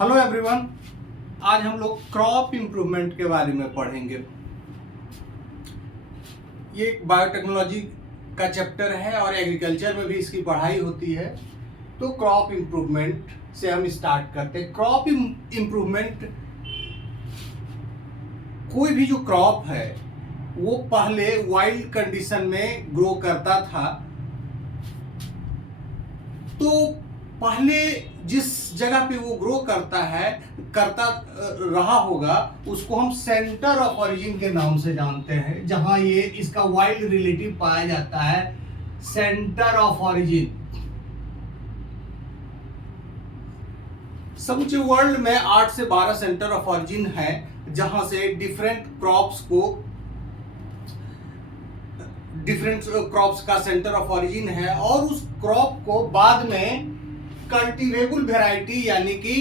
Hello everyone, आज हम लोग क्रॉप इम्प्रूवमेंट के बारे में पढ़ेंगे। ये एक बायोटेक्नोलॉजी का चैप्टर है और एग्रीकल्चर में भी इसकी पढ़ाई होती है। तो क्रॉप इम्प्रूवमेंट से हम स्टार्ट करते हैं। क्रॉप इम्प्रूवमेंट, कोई भी जो क्रॉप है वो पहले वाइल्ड कंडीशन में ग्रो करता था, तो पहले जिस जगह पे वो ग्रो करता रहा होगा उसको हम सेंटर ऑफ ओरिजिन के नाम से जानते हैं। जहां ये इसका वाइल्ड रिलेटिव पाया जाता है, सेंटर ऑफ ओरिजिन। समूचे वर्ल्ड में 8 से 12 सेंटर ऑफ ओरिजिन है, जहां से डिफरेंट क्रॉप्स का सेंटर ऑफ ओरिजिन है, और उस क्रॉप को बाद में कल्टीवेबल वैरायटी यानी कि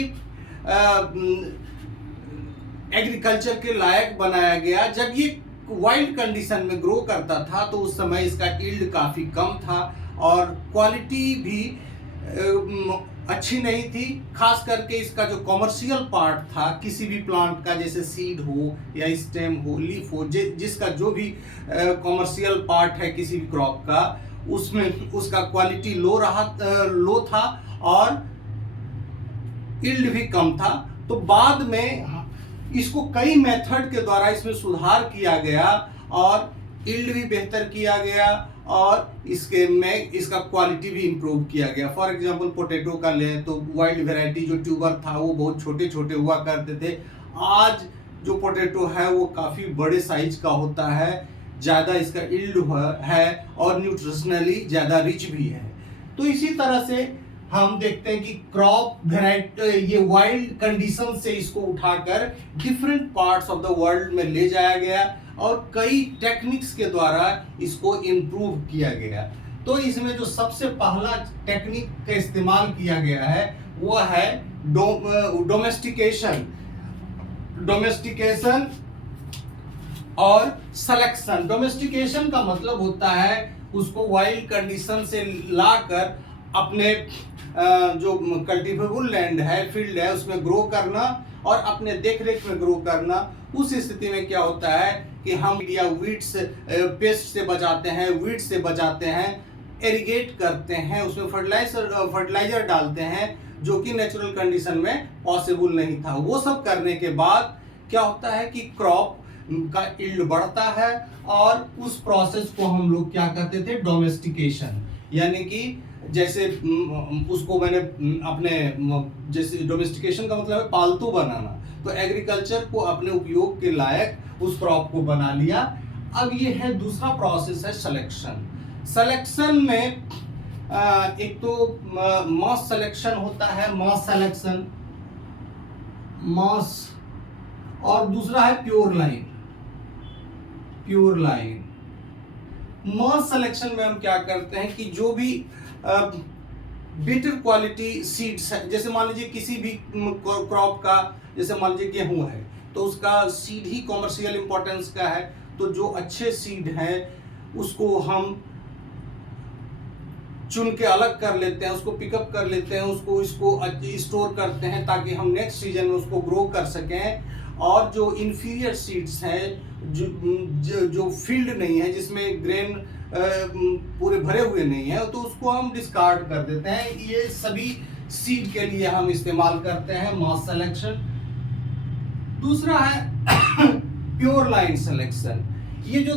एग्रीकल्चर के लायक बनाया गया। जब ये वाइल्ड कंडीशन में ग्रो करता था तो उस समय इसका यील्ड काफी कम था और क्वालिटी भी अच्छी नहीं थी। खास करके इसका जो कॉमर्शियल पार्ट था किसी भी प्लांट का, जैसे सीड हो या स्टेम हो, लीफ हो, जिसका जो भी कॉमर्शियल पार्ट है किसी भी क्रॉप का, उसमें उसका क्वालिटी लो था और यील्ड भी कम था। तो बाद में इसको कई मेथड के द्वारा इसमें सुधार किया गया और यील्ड भी बेहतर किया गया और इसका क्वालिटी भी इंप्रूव किया गया। फॉर एग्जांपल पोटैटो का लें तो वाइल्ड वैरायटी जो ट्यूबर था वो बहुत छोटे छोटे हुआ करते थे। आज जो पोटैटो है वो काफ़ी बड़े साइज का होता है, ज़्यादा इसका यील्ड है और न्यूट्रिशनली ज़्यादा रिच भी है। तो इसी तरह से हम देखते हैं कि क्रॉप वैरायटी, ये वाइल्ड कंडीशन से इसको उठाकर different parts of the world में ले जाया गया और कई टेक्निक्स के द्वारा इसको इम्प्रूव किया गया। तो इसमें जो सबसे पहला टेक्निक का इस्तेमाल किया गया है वो है डोमेस्टिकेशन और सिलेक्शन। डोमेस्टिकेशन का मतलब होता है उसको वाइल्ड कंडीशन से लाकर अपने जो कल्टीवेबल लैंड है, फील्ड है, उसमें ग्रो करना और अपने देखरेख में ग्रो करना। उस स्थिति में क्या होता है कि हम या वीड्स, पेस्ट से बचाते हैं, वीड से बचाते हैं, इरिगेट करते हैं, उसमें फर्टिलाइजर डालते हैं, जो कि नेचुरल कंडीशन में पॉसिबल नहीं था। वो सब करने के बाद क्या होता है कि क्रॉप का यील्ड बढ़ता है और उस प्रोसेस को हम लोग क्या कहते थे, डोमेस्टिकेशन। यानी कि जैसे उसको मैंने जैसे डोमेस्टिकेशन का मतलब है पालतू बनाना, तो एग्रीकल्चर को अपने उपयोग के लायक उस क्रॉप को बना लिया। अब ये है दूसरा प्रोसेस है सिलेक्शन। सिलेक्शन में एक तो मास सिलेक्शन होता है, मास, और दूसरा है प्योर लाइन। मास सिलेक्शन में हम क्या करते हैं कि जो भी बेटर क्वालिटी सीड्स है, जैसे मान लीजिए किसी भी क्रॉप का, जैसे मान लीजिए गेहूं है तो उसका सीड ही कॉमर्शियल इंपॉर्टेंस का है, तो जो अच्छे सीड हैं उसको हम चुन के अलग कर लेते हैं, उसको पिकअप कर लेते हैं, इसको स्टोर करते हैं ताकि हम नेक्स्ट सीजन में उसको ग्रो कर सकें। और जो इंफीरियर सीड्स हैं, जो फील्ड नहीं है, जिसमें ग्रेन पूरे भरे हुए नहीं है, तो उसको हम डिस्कार्ड कर देते हैं। ये सभी सीड के लिए हम इस्तेमाल करते हैं मास सिलेक्शन। दूसरा है प्योर लाइन सिलेक्शन। ये जो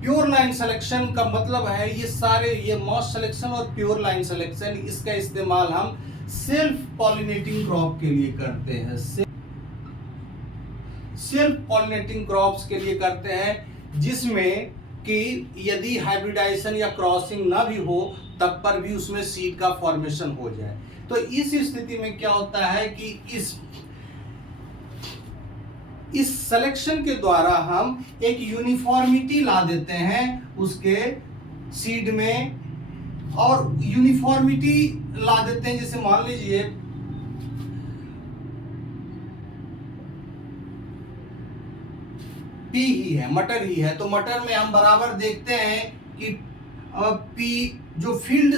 प्योर लाइन सिलेक्शन का मतलब है, ये मास सिलेक्शन और प्योर लाइन सिलेक्शन, इसका इस्तेमाल हम सेल्फ पॉलिनेटिंग क्रॉप के लिए करते हैं। सेल्फ पॉलिनेटिंग क्रॉप्स के लिए करते हैं, जिसमें कि यदि हाइब्रिडाइजेशन या क्रॉसिंग ना भी हो तब पर भी उसमें सीड का फॉर्मेशन हो जाए। तो इस स्थिति में क्या होता है कि इस सिलेक्शन के द्वारा हम एक यूनिफॉर्मिटी ला देते हैं उसके सीड में, और यूनिफॉर्मिटी ला देते हैं। जैसे मान लीजिए पी ही है, मटर ही है, तो मटर में हम बराबर देखते हैं कि पी जो फील्ड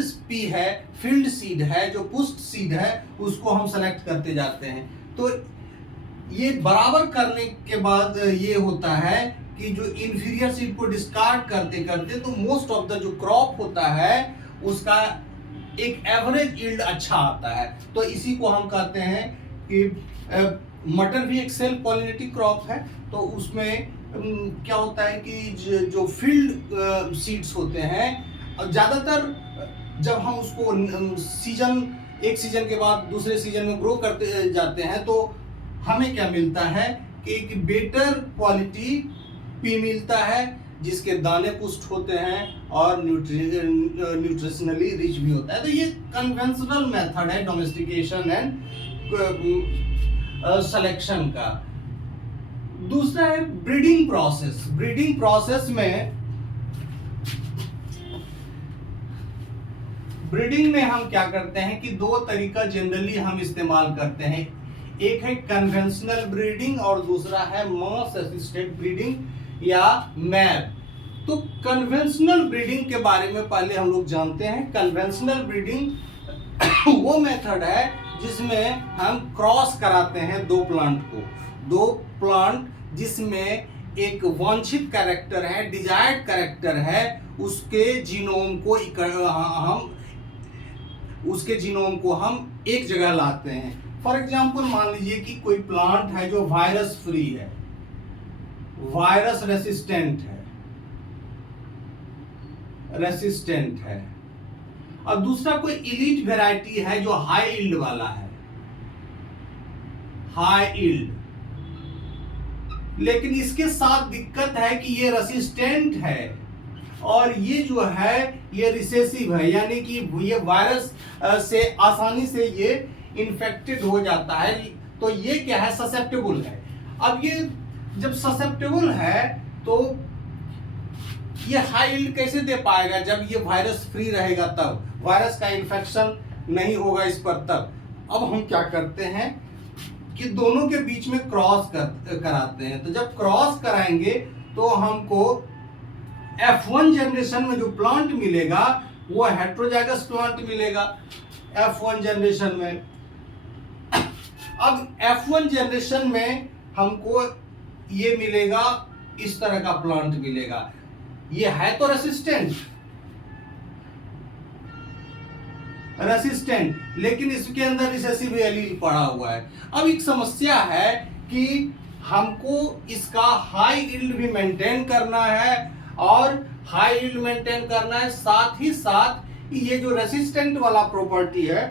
सीड है, जो पुस्ट सीड है, उसको हम सेलेक्ट करते जाते हैं। तो ये बराबर करने के बाद ये होता है कि जो इंफीरियर सीड को डिस्कार्ड करते करते तो मोस्ट ऑफ द जो क्रॉप होता है उसका एक एवरेज यील्ड अच्छा आता है। तो इसी को हम कहते हैं कि मटर भी एक सेल्फ पॉलिनेटिंग क्रॉप है। तो उसमें क्या होता है कि जो फील्ड सीड्स होते हैं, ज़्यादातर जब हम उसको एक सीजन के बाद दूसरे सीजन में ग्रो करते जाते हैं तो हमें क्या मिलता है कि एक बेटर क्वालिटी पी मिलता है जिसके दाने पुष्ट होते हैं और न्यूट्रिशनली रिच भी होता है। तो ये कन्वेंशनल मेथड है डोमेस्टिकेशन एंड सिलेक्शन का। दूसरा है ब्रीडिंग प्रोसेस। ब्रीडिंग प्रोसेस में हम क्या करते हैं कि दो तरीका जनरली हम इस्तेमाल करते हैं। एक है कन्वेंशनल ब्रीडिंग और दूसरा है मास असिस्टेड ब्रीडिंग या मैप। तो कन्वेंशनल ब्रीडिंग के बारे में पहले हम लोग जानते हैं। कन्वेंशनल ब्रीडिंग वो मेथड है जिसमें हम क्रॉस कराते हैं दो प्लांट जिसमें एक वांछित कैरेक्टर है, डिजायर्ड कैरेक्टर है, उसके जीनोम को हम एक जगह लाते हैं। फॉर एग्जाम्पल मान लीजिए कि कोई प्लांट है जो वायरस फ्री है, वायरस रेसिस्टेंट है, और दूसरा कोई इलीट वैरायटी है जो हाई यील्ड वाला है, हाई यील्ड, लेकिन इसके साथ दिक्कत है कि ये रेसिस्टेंट है और ये जो है ये रिसेसिव है, यानी कि ये वायरस से आसानी से ये इन्फेक्टेड हो जाता है। तो ये क्या है, ससेप्टेबल है। अब ये जब ससेप्टेबल है तो ये हाई यील्ड कैसे दे पाएगा जब ये वायरस फ्री रहेगा, तब वायरस का इन्फेक्शन नहीं होगा इस पर। तब अब हम क्या करते हैं कि दोनों के बीच में क्रॉस कराते हैं। तो जब क्रॉस कराएंगे तो हमको F1 जनरेशन में जो प्लांट मिलेगा वो हेट्रोजाइगस प्लांट मिलेगा F1 जनरेशन में। अब F1 जनरेशन में हमको ये मिलेगा, इस तरह का प्लांट मिलेगा। ये है तो रेसिस्टेंट, लेकिन इसके अंदर रिसेसिव एलील पड़ा हुआ है। अब एक समस्या है कि हमको इसका हाई यील्ड भी मेंटेन करना है और हाई यील्ड मेंटेन करना है, साथ ही साथ ये जो रेसिस्टेंट वाला प्रॉपर्टी है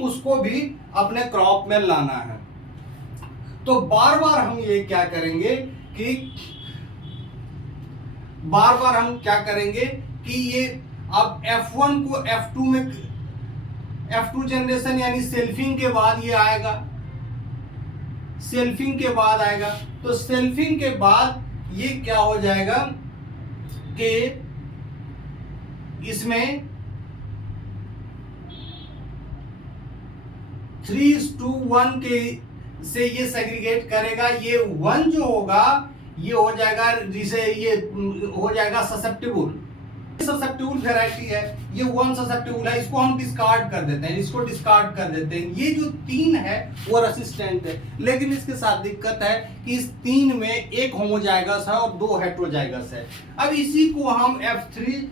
उसको भी अपने क्रॉप में लाना है। तो बार बार हम ये क्या करेंगे कि ये अब F1 को F2 में, F2 जनरेशन यानी सेल्फिंग के बाद ये आएगा, सेल्फिंग के बाद आएगा। तो सेल्फिंग के बाद ये क्या हो जाएगा कि इसमें 3:1 के से ये सेग्रीगेट करेगा। ये 1 जो होगा ये हो जाएगा, जिसे ये हो जाएगा ससेप्टेबल वैरायटी है, ये 1 ससेप्टेबल है, इसको हम डिस्कार्ड कर देते हैं, ये जो 3 है वो रेसिस्टेंट है। लेकिन इसके साथ दिक्कत है कि इस 3 में एक होमोजाइगस है और 2 हेट्रोजाइगस है। अब इसी को हम F3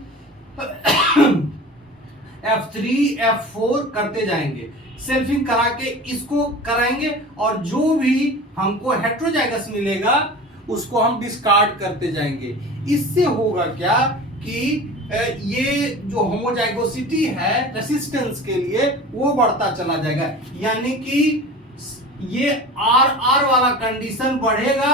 F4 करते जाएंगे, सेल्फिंग करा के इसको कराएंगे और जो भी हमको हेट्रोजाइगस मिलेगा उसको हम डिस्कार्ड करते जाएंगे। इससे होगा क्या कि ये जो होमोजाइगोसिटी है रेसिस्टेंस के लिए वो बढ़ता चला जाएगा, यानी कि ये RR वाला कंडीशन बढ़ेगा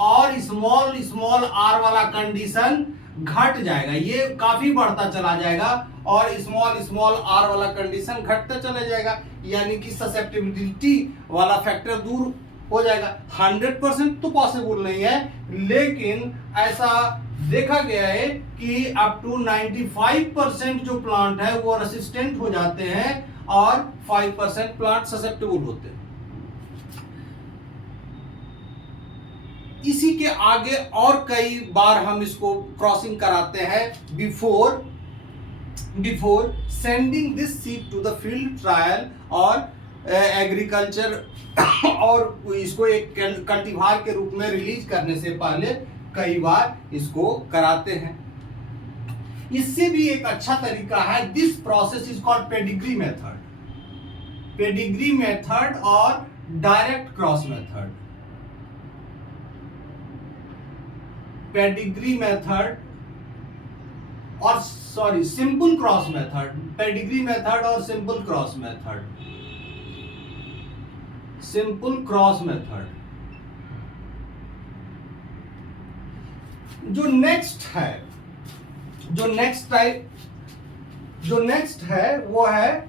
और स्मॉल r वाला कंडीशन घट जाएगा। ये काफी बढ़ता चला जाएगा और स्मॉल r वाला कंडीशन घटता चला जाएगा, यानी कि ससेप्टिबिलिटी वाला फैक्टर दूर हो जाएगा। 100% तो पॉसिबल नहीं है, लेकिन ऐसा देखा गया है कि अप टू 95% जो प्लांट है वो रेसिस्टेंट हो जाते हैं और 5% प्लांट ससेप्टेबल होते हैं। इसी के आगे और कई बार हम इसको क्रॉसिंग कराते हैं before sending this seed to the field trial और एग्रीकल्चर और इसको एक कल्टीवार के रूप में रिलीज करने से पहले कई बार इसको कराते हैं। इससे भी एक अच्छा तरीका है, this process is called pedigree method, pedigree method और direct cross method. Pedigree method और sorry simple cross method, pedigree method और simple cross method, simple cross method. जो नेक्स्ट है वो है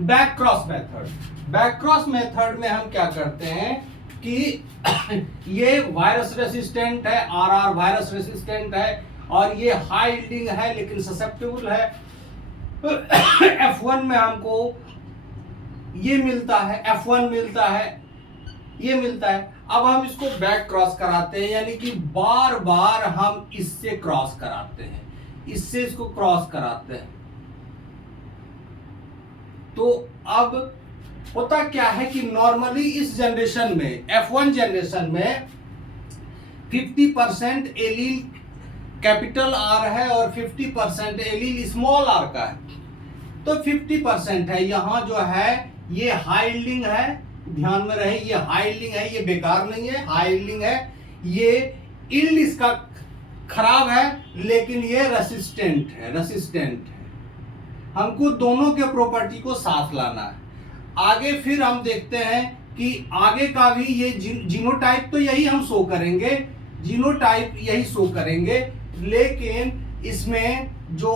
back cross method. Back cross method में हम क्या करते हैं कि ये वायरस रेसिस्टेंट है, आरआर वायरस रेसिस्टेंट है और ये हाई यील्डिंग है लेकिन ससेप्टेबल है। F1 में हमको ये मिलता है, F1 मिलता है, ये मिलता है। अब हम इसको बैक क्रॉस कराते हैं, यानी कि बार बार हम इससे क्रॉस कराते हैं, इससे इसको क्रॉस कराते हैं। तो अब होता क्या है कि नॉर्मली इस जनरेशन में, F1 जनरेशन में 50% एलील कैपिटल आर है और 50% एलील स्मॉल आर का है। तो 50% है, यहां जो है ये हाई यील्डिंग है, ध्यान में रहे ये हाई यील्डिंग है, ये बेकार नहीं है, हाई यील्डिंग है। ये यील्ड इसका खराब है लेकिन ये रेसिस्टेंट है। हमको दोनों के प्रॉपर्टी को साथ लाना है। आगे फिर हम देखते हैं कि आगे का भी ये जीनोटाइप तो यही हम शो करेंगे, जीनोटाइप यही शो करेंगे, लेकिन इसमें जो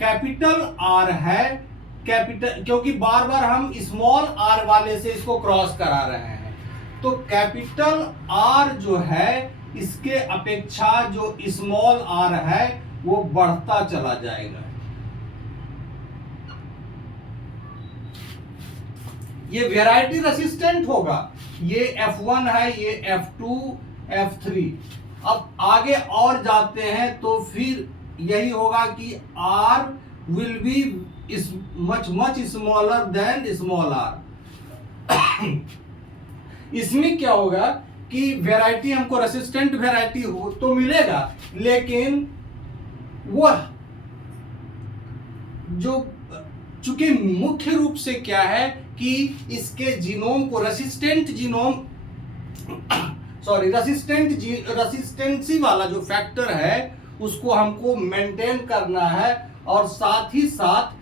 कैपिटल आर है, कैपिटल, क्योंकि बार बार हम स्मॉल आर वाले से इसको क्रॉस करा रहे हैं, तो कैपिटल आर जो है इसके अपेक्षा जो स्मॉल आर है वो बढ़ता चला जाएगा। ये वेराइटी रेसिस्टेंट होगा, ये F1 है, ये F2, F3। अब आगे और जाते हैं तो फिर यही होगा कि R will be much smaller than small r। इसमें क्या होगा कि वेराइटी हमको रेसिस्टेंट वेराइटी हो तो मिलेगा, लेकिन वो जो चूंकि मुख्य रूप से क्या है कि इसके जीनोम को रेसिस्टेंसी वाला जो फैक्टर है उसको हमको मेंटेन करना है और साथ ही साथ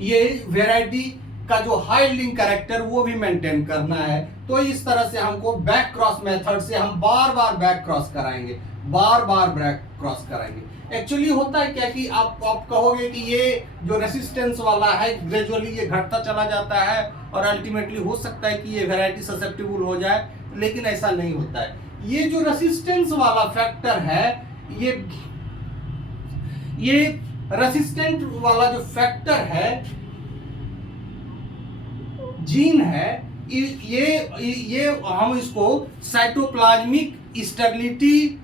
ये वेराइटी का जो हाई यील्डिंग कैरेक्टर वो भी मेंटेन करना है। तो इस तरह से हमको बैक क्रॉस मेथड से हम बार बार बैक क्रॉस कराएंगे, बार बार बैक क्रॉस कराएंगे। एक्चुअली होता है क्या कि आप कहोगे कि ये जो रेसिस्टेंस वाला है ग्रेजुअली ये घटता चला जाता है और अल्टीमेटली हो सकता है कि ये वेराइटी ससेप्टेबल हो जाए, लेकिन ऐसा नहीं होता है। ये जो रेसिस्टेंस वाला फैक्टर है, ये रेसिस्टेंट वाला जो फैक्टर है, जीन है, ये हम इसको साइटोप्लाज्मिक स्टेबिलिटी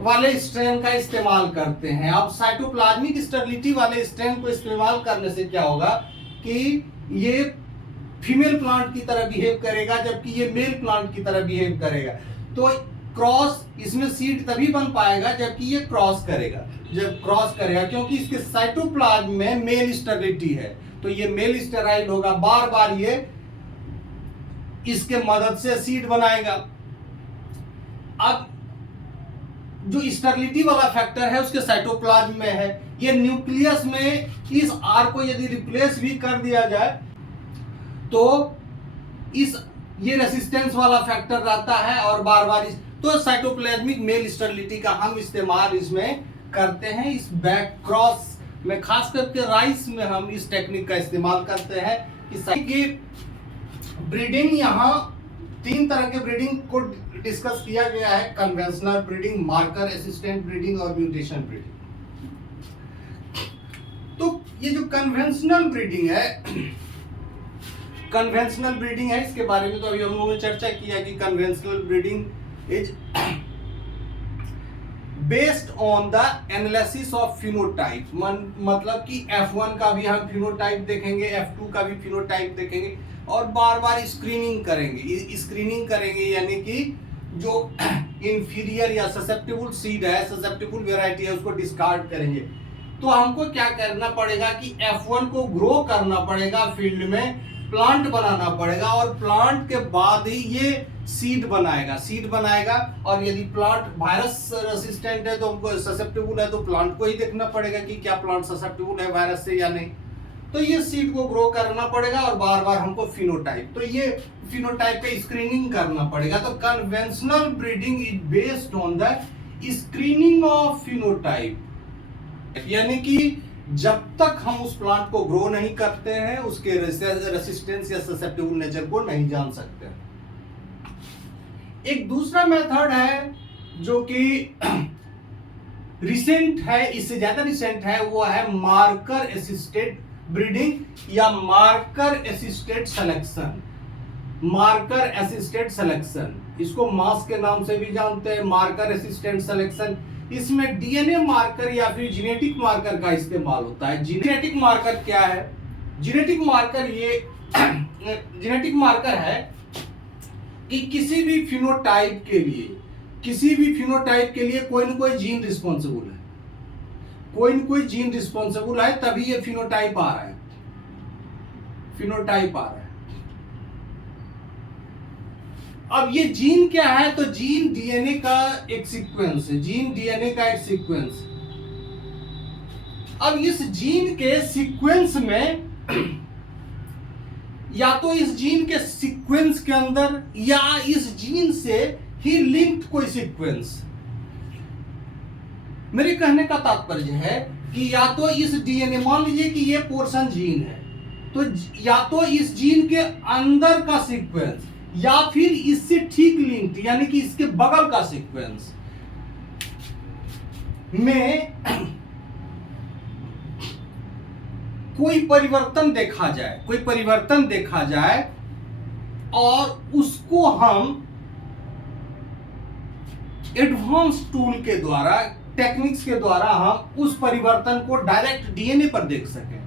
वाले स्ट्रेन का इस्तेमाल करते हैं। अब साइटोप्लाज्मिक स्टेबिलिटी वाले स्ट्रेन को इस्तेमाल करने से क्या होगा कि ये फीमेल प्लांट की तरह बिहेव करेगा जबकि ये मेल प्लांट की तरह बिहेव करेगा। तो क्रॉस इसमें सीड तभी बन पाएगा जबकि ये क्रॉस करेगा, क्योंकि इसके साइटोप्लाज्म में मेल स्टेरिलिटी है, तो ये मेल स्टेराइल होगा, बार बार ये इसके मदद से सीड बनाएगा। अब जो स्टेरिलिटी वाला फैक्टर है उसके साइटोप्लाज्म में है, ये न्यूक्लियस में इस आर को यदि रिप्लेस भी कर दिया जाए तो ये रेसिस्टेंस वाला फैक्टर रहता है और बार बार तो साइटोप्लाज्मिक मेल स्टेरिलिटी का हम इस्तेमाल इसमें करते हैं। इस बैक क्रॉस में खास करके राइस में हम इस टेक्निक का इस्तेमाल करते हैं कि ब्रीडिंग, यहाँ 3 तरह के ब्रीडिंग को डिस्कस किया गया है, conventional breeding, marker assistant breeding और म्यूटेशन ब्रीडिंग। तो ये जो कन्वेंशनल ब्रीडिंग है इसके बारे में तो अभी हम लोगों ने चर्चा किया कि conventional breeding is based on the analysis of phenotype, मतलब कि F1 का भी हम फिनोटाइप देखेंगे, F2 का भी फिनोटाइप देखेंगे और बार बार स्क्रीनिंग करेंगे यानी कि जो इंफीरियर या ससेप्टेबल सीड है, ससेप्टेबल वेराइटी है, उसको डिस्कार्ड करेंगे। तो हमको क्या करना पड़ेगा कि F1 को ग्रो करना पड़ेगा, फील्ड में प्लांट बनाना पड़ेगा और प्लांट के बाद ही ये सीड बनाएगा। और यदि प्लांट वायरस रेसिस्टेंट है तो हमको ससेप्टेबल है तो प्लांट को ही देखना पड़ेगा कि क्या प्लांट ससेप्टेबल है वायरस से या नहीं। तो ये सीड को ग्रो करना पड़ेगा और बार बार हमको फिनोटाइप, तो ये फिनोटाइप पे स्क्रीनिंग करना पड़ेगा। तो conventional breeding is based on the screening of phenotype, यानी कि जब तक हम उस प्लांट को ग्रो नहीं करते हैं उसके रेसिस्टेंस या ससेप्टेबल नेचर को नहीं जान सकते। एक दूसरा मेथड है जो कि रिसेंट है, इससे ज्यादा रिसेंट है, वो है मार्कर असिस्टेड ब्रीडिंग या मार्कर असिस्टेड सिलेक्शन। इसको मास के नाम से भी जानते हैं, मार्कर असिस्टेड सिलेक्शन। इसमें डीएनए मार्कर या फिर जेनेटिक मार्कर का इस्तेमाल होता है। जेनेटिक मार्कर क्या है? जेनेटिक मार्कर है कि किसी भी फिनोटाइप के लिए कोई न कोई जीन रिस्पॉन्सिबल है, तभी ये फिनोटाइप आ रहा है। अब ये जीन क्या है? तो जीन डीएनए का एक सीक्वेंस है, अब इस जीन के सीक्वेंस में या तो इस जीन के सीक्वेंस के अंदर या इस जीन से ही लिंक्ड कोई सीक्वेंस, मेरे कहने का तात्पर्य है कि या तो इस डीएनए, मान लीजिए कि ये पोर्शन जीन है, तो या तो इस जीन के अंदर का सीक्वेंस या फिर इससे ठीक लिंक्ड यानी कि इसके बगल का सीक्वेंस में कोई परिवर्तन देखा जाए और उसको हम एडवांस टूल के द्वारा, टेक्निक्स के द्वारा हम उस परिवर्तन को डायरेक्ट डीएनए पर देख सकें,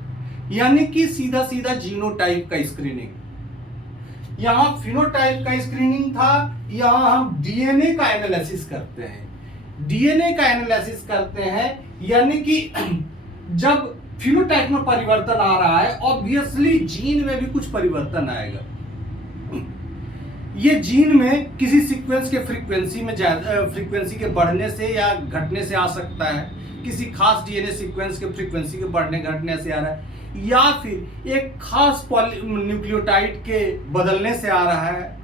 यानी कि सीधा जीनोटाइप का स्क्रीनिंग। यहां फिनोटाइप का स्क्रीनिंग था, यहां हम डीएनए का एनालिसिस करते हैं। यानी कि जब फिनोटाइप में परिवर्तन आ रहा है, ऑब्वियसली जीन में भी कुछ परिवर्तन आएगा। ये जीन में किसी सीक्वेंस के फ्रीक्वेंसी के बढ़ने से या घटने से आ सकता है, किसी खास डीएनए सीक्वेंस के फ्रीक्वेंसी के बढ़ने घटने से आ रहा है, या फिर एक खास न्यूक्लियोटाइड के बदलने से आ रहा है,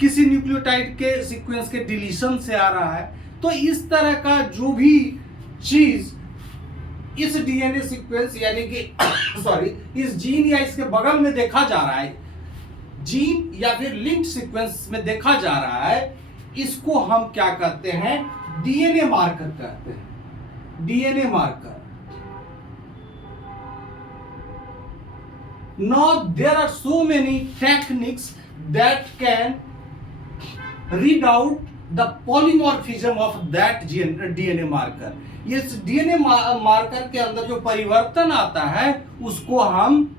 किसी न्यूक्लियोटाइड के सीक्वेंस के डिलीशन से आ रहा है। तो इस तरह का जो भी चीज इस डीएनए सीक्वेंस यानी कि इस जीन या इसके बगल में देखा जा रहा है, जीन या फिर लिंक्ड सीक्वेंस में देखा जा रहा है, इसको हम क्या कहते हैं? डीएनए मार्कर कहते हैं। DNA marker. Now there are so many techniques that can read out the polymorphism of that DNA marker. इस डीएनए मार्कर के अंदर जो परिवर्तन आता है उसको हम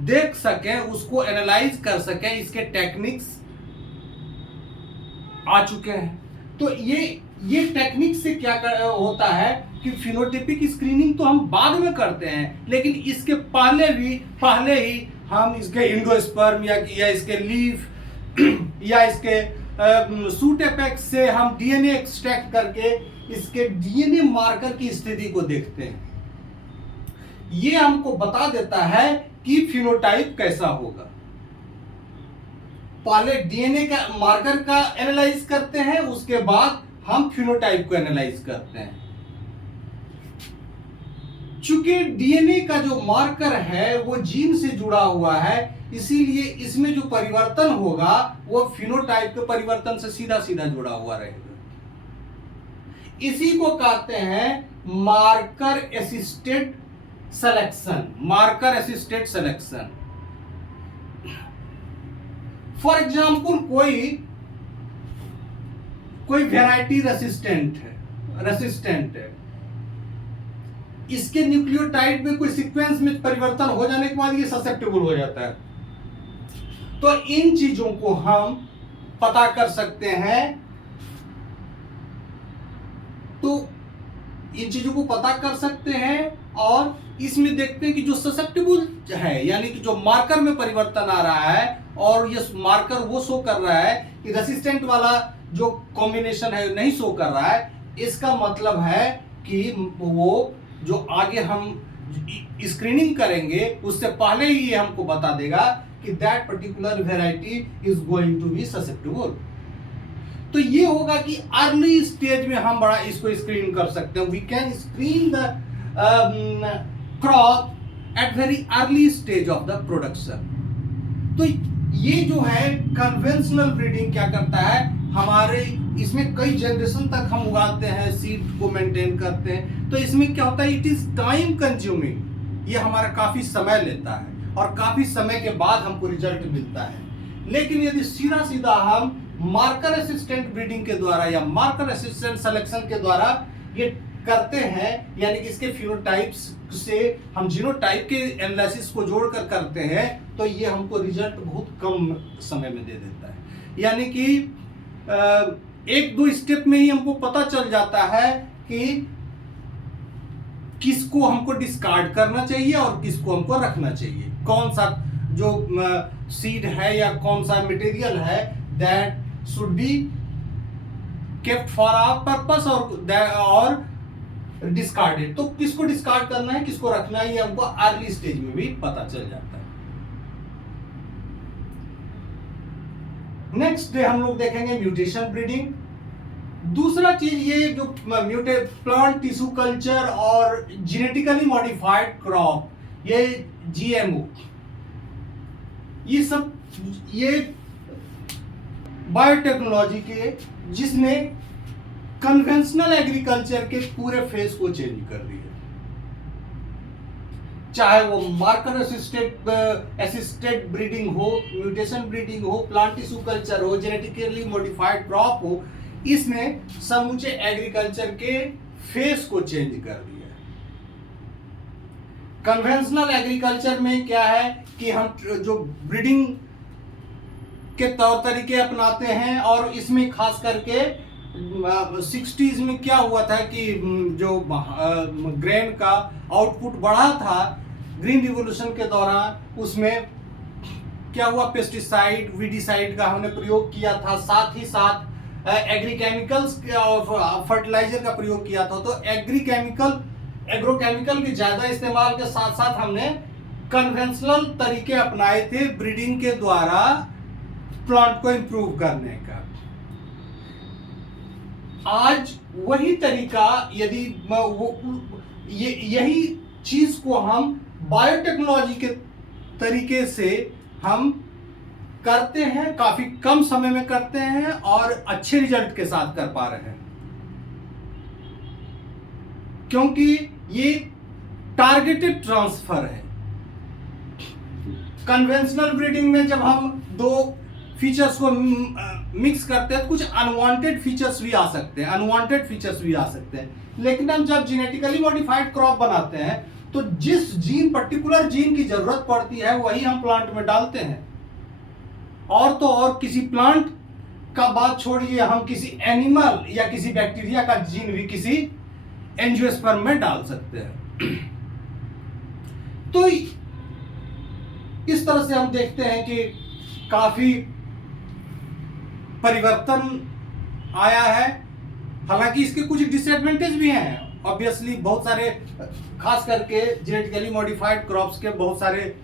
देख सकें, उसको एनालाइज कर सकें, इसके टेक्निक्स आ चुके हैं। तो ये टेक्निक से क्या होता है कि फिनोटाइपिक स्क्रीनिंग तो हम बाद में करते हैं, लेकिन इसके पहले ही हम इसके एंडोस्पर्म या इसके लीफ या इसके सूट एपेक्स से हम डीएनए एक्सट्रैक्ट करके इसके डीएनए मार्कर की स्थिति को देखते हैं। ये हमको बता देता है कि फिनोटाइप कैसा होगा। पहले डीएनए का मार्कर का एनालाइज करते हैं, उसके बाद हम फिनोटाइप को एनालाइज करते हैं। चूंकि डीएनए का जो मार्कर है वो जीन से जुड़ा हुआ है, इसीलिए इसमें जो परिवर्तन होगा वो फिनोटाइप के परिवर्तन से सीधा जुड़ा हुआ रहेगा। इसी को कहते हैं marker assisted selection. For example कोई वैरायटी रेसिस्टेंट है, इसके न्यूक्लियोटाइड में कोई सीक्वेंस में परिवर्तन हो जाने के बाद ये ससेप्टेबल हो जाता है। तो इन चीजों को हम पता कर सकते हैं, तो इन चीजों को पता कर सकते हैं और इसमें देखते हैं कि जो ससेप्टेबल है, यानी कि जो मार्कर में परिवर्तन आ रहा है और ये मार्कर वो शो कर रहा है कि रेसिस्टेंट वाला जो कॉम्बिनेशन है नहीं शो कर रहा है, इसका मतलब है कि वो जो आगे हम स्क्रीनिंग करेंगे उससे पहले ही ये हमको बता देगा कि that particular variety is going to be susceptible. तो ये होगा कि अर्ली स्टेज में हम बड़ा इसको स्क्रीन कर सकते हैं। We can screen the crop at very early stage of the production. तो ये जो है कन्वेंशनल ब्रीडिंग क्या करता है, हमारे इसमें कई जनरेशन तक हम उगाते हैं, सीड को मेंटेन करते हैं। तो इसमें क्या होता है, इट इज टाइम कंज्यूमिंग, ये हमारा काफी समय लेता है और काफी समय के बाद हमको रिजल्ट मिलता है। लेकिन यदि सीधा सीधा हम मार्कर असिस्टेंट ब्रीडिंग के द्वारा या मार्कर असिस्टेंट सिलेक्शन के द्वारा ये करते हैं, यानी कि इसके फिनोटाइप्स से हम जीनोटाइप के एनालिसिस को जोड़कर करते हैं, तो ये हमको रिजल्ट बहुत कम समय में दे देता है। यानी कि एक दो स्टेप में ही हमको पता चल जाता है कि किसको हमको डिस्कार्ड करना चाहिए और किसको हमको रखना चाहिए, कौन सा जो सीड है या कौन सा मटेरियल है that should be kept for our purpose और डिस्कार्डेड। तो किसको डिस्कार्ड करना है, किसको रखना है, ये हमको अर्ली स्टेज में भी पता चल जाता है। नेक्स्ट डे हम लोग देखेंगे म्यूटेशन ब्रीडिंग। दूसरा चीज ये जो प्लांट टिश्यू कल्चर और जेनेटिकली मॉडिफाइड क्रॉप, ये जीएमओ, ये बायोटेक्नोलॉजी के जिसने कन्वेंशनल एग्रीकल्चर के पूरे फेस को चेंज कर दिया। चाहे वो मार्कर असिस्टेड ब्रीडिंग हो, म्यूटेशन ब्रीडिंग हो, प्लांट टिश्यू कल्चर हो, जेनेटिकली मॉडिफाइड क्रॉप हो, इसने समूचे एग्रीकल्चर के फेस को चेंज कर दिया। कन्वेंशनल एग्रीकल्चर में क्या है कि हम जो ब्रीडिंग के तौर तरीके अपनाते हैं, और इसमें खास करके 60s में क्या हुआ था कि जो ग्रेन का आउटपुट बढ़ा था ग्रीन रिवॉल्यूशन के दौरान, उसमें क्या हुआ, पेस्टिसाइड वीडिसाइड का हमने प्रयोग किया था, साथ ही साथ एग्रीकेमिकल्स और फर्टिलाइजर का प्रयोग किया था। तो एग्रोकेमिकल के ज्यादा इस्तेमाल के साथ साथ हमने कन्वेंशनल तरीके अपनाए थे ब्रीडिंग के द्वारा प्लांट को इंप्रूव करने का। आज वही तरीका, यदि यही चीज को हम बायोटेक्नोलॉजी के तरीके से हम करते हैं, काफी कम समय में करते हैं और अच्छे रिजल्ट के साथ कर पा रहे हैं, क्योंकि ये टारगेटेड ट्रांसफर है। कन्वेंशनल ब्रीडिंग में जब हम दो फीचर्स को मिक्स करते हैं, कुछ अनवांटेड फीचर्स भी आ सकते हैं, लेकिन हम जब जेनेटिकली मॉडिफाइड क्रॉप बनाते हैं तो जिस पर्टिकुलर जीन की जरूरत पड़ती है वही हम प्लांट में डालते हैं। और तो और किसी प्लांट का बात छोड़िए, हम किसी एनिमल या किसी बैक्टीरिया का जीन भी किसी एंजियोस्पर्म में डाल सकते हैं। तो इस तरह से हम देखते हैं कि काफी परिवर्तन आया है। हालांकि इसके कुछ डिसएडवांटेज भी हैं, ऑब्वियसली बहुत सारे, खास करके जेनेटिकली मॉडिफाइड क्रॉप्स के बहुत सारे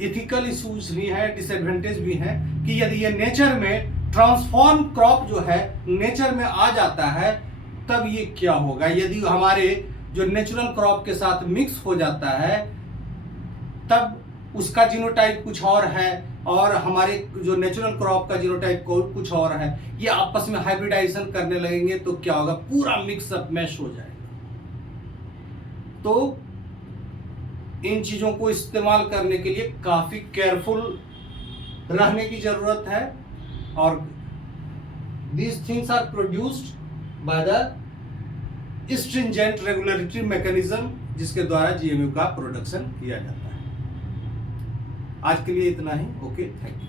एथिकल इश्यूज भी हैं, डिसएडवांटेज भी हैं कि यदि ये नेचर में ट्रांसफॉर्म क्रॉप जो है नेचर में आ जाता है तब ये क्या होगा। यदि हमारे जो नेचुरल क्रॉप के साथ मिक्स हो जाता है तब उसका जीनोटाइप कुछ और है और हमारे जो नेचुरल क्रॉप का जीनोटाइप कुछ और है, ये आपस में हाइब्रिडाइजेशन करने लगेंगे तो क्या होगा, पूरा मिक्सअप मैश हो जाएगा। तो इन चीजों को इस्तेमाल करने के लिए काफी केयरफुल रहने की जरूरत है और these things are produced by the stringent regulatory mechanism जिसके द्वारा जीएमयू का प्रोडक्शन किया जाता है। आज के लिए इतना ही। Okay, thank you.